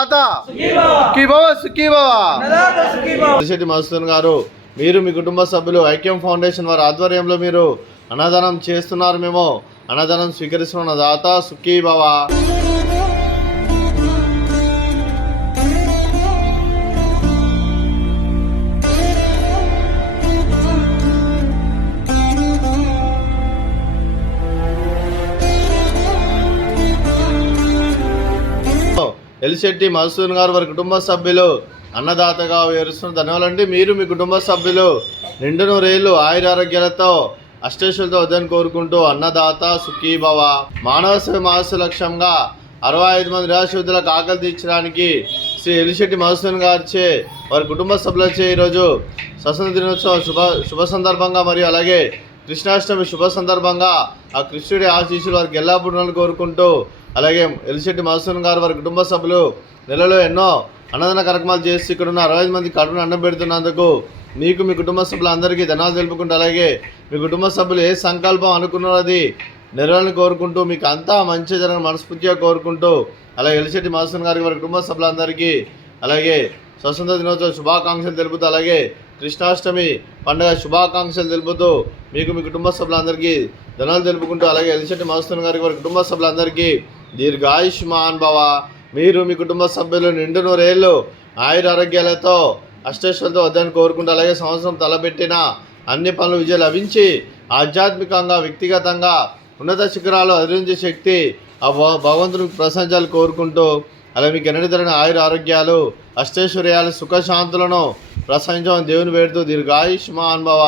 అన్నదాత సుఖీ భవ. ఎలిశెట్టి మధుసూదన్ గారు, మీరు మీ కుటుంబ సభ్యులు ఐక్యం ఫౌండేషన్ వారి ఆధ్వర్యంలో మీరు అన్నదానం చేస్తున్నారు. మేము అన్నదానం స్వీకరిస్తున్న దాత సుఖీ భవ. ఎలిశెట్టి మధుసూదన్ గారు వారి కుటుంబ సభ్యులు అన్నదాతగా వివరిస్తున్న ధన్యవాదాలండి. మీరు మీ కుటుంబ సభ్యులు నిండు నూరేళ్లు ఆయురారోగ్యాలతో అష్టేశ్వరులతో వద్దని కోరుకుంటూ అన్నదాత సుఖీ భవ. మానవ సేవ మహస్సు లక్ష్యంగా 65 మంది నిరాశ్రితులకు ఆకలి తీర్చడానికి శ్రీ ఎలిశెట్టి మధుసూదన్ గారిచే వారి కుటుంబ సభ్యులచే ఈరోజు స్వతంత్ర దినోత్సవం శుభ సందర్భంగా మరియు అలాగే కృష్ణాష్టమి శుభ సందర్భంగా ఆ కృష్ణుడి ఆశీస్సులు వారికి ఎల్లప్పుడూ కోరుకుంటూ, అలాగే ఎలిశెట్టి మధుసూదన్ గారు వారి కుటుంబ సభ్యులు నెలలో ఎన్నో అన్నదాన కార్యక్రమాలు చేసి ఇక్కడ ఉన్న 65 మంది కడుపును అన్నం పెడుతున్నందుకు మీకు మీ కుటుంబ సభ్యులందరికీ ధన్యవాదాలు తెలుపుకుంటూ, అలాగే మీ కుటుంబ సభ్యులు ఏ సంకల్పం అనుకున్నారో అది నెరవేరాలని కోరుకుంటూ, మీకు అంతా మంచి జరగని మనస్ఫూర్తిగా కోరుకుంటూ, అలాగే ఎలిశెట్టి మధుసూదన్ గారికి వారి కుటుంబ సభ్యులందరికీ అలాగే స్వతంత్ర దినోత్సవ శుభాకాంక్షలు తెలుపుతూ, అలాగే కృష్ణాష్టమి పండుగ శుభాకాంక్షలు తెలుపుతూ మీకు మీ కుటుంబ సభ్యులందరికీ ధన్యవాదాలు తెలుపుకుంటూ, అలాగే ఎలిశెట్టి మధుసూదన్ గారికి వారి కుటుంబ సభ్యులందరికీ దీర్ఘాయుష్మాన్ భవ. మీరు మీ కుటుంబ సభ్యులు నిండు నూరేళ్లు ఆయురారోగ్యాలతో అష్టేశ్వరులతో వద్దని కోరుకుంటూ, అలాగే సంవత్సరం తలపెట్టిన అన్ని పనులు విజయం లభించి ఆధ్యాత్మికంగా వ్యక్తిగతంగా ఉన్నత శిఖరాలు అధిరించే శక్తి ఆ భగవంతునికి ప్రశంసాలు కోరుకుంటూ, అలాగే మీకు ఎన్నడతరని ఆయురారోగ్యాలు అష్టైశ్వర్యాలు సుఖశాంతులను ప్రసంగించమని దేవుని వేడుతూ దీర్ఘాయుష్మాన్ భవ.